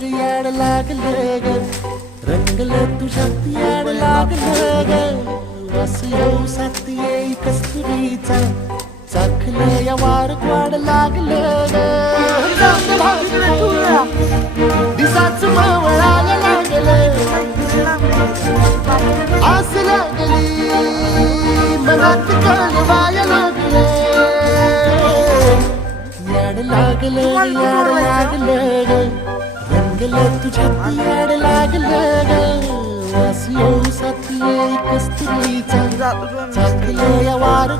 ग याड लागलं ग रंगलं तुझ्यात याड लागलं ग वास येऊ साथ येई कस्तुरीचा चाखलं या वार वाड लागलं ग दिसाच मवळाला लागलं आस लागली मनात कळवाया लागलं याड लागलं याड लागलं ग रंगलं तुझ्यात याड लागलं ग वास येऊ साथ येई कस्तुरीचा चाखलं या वार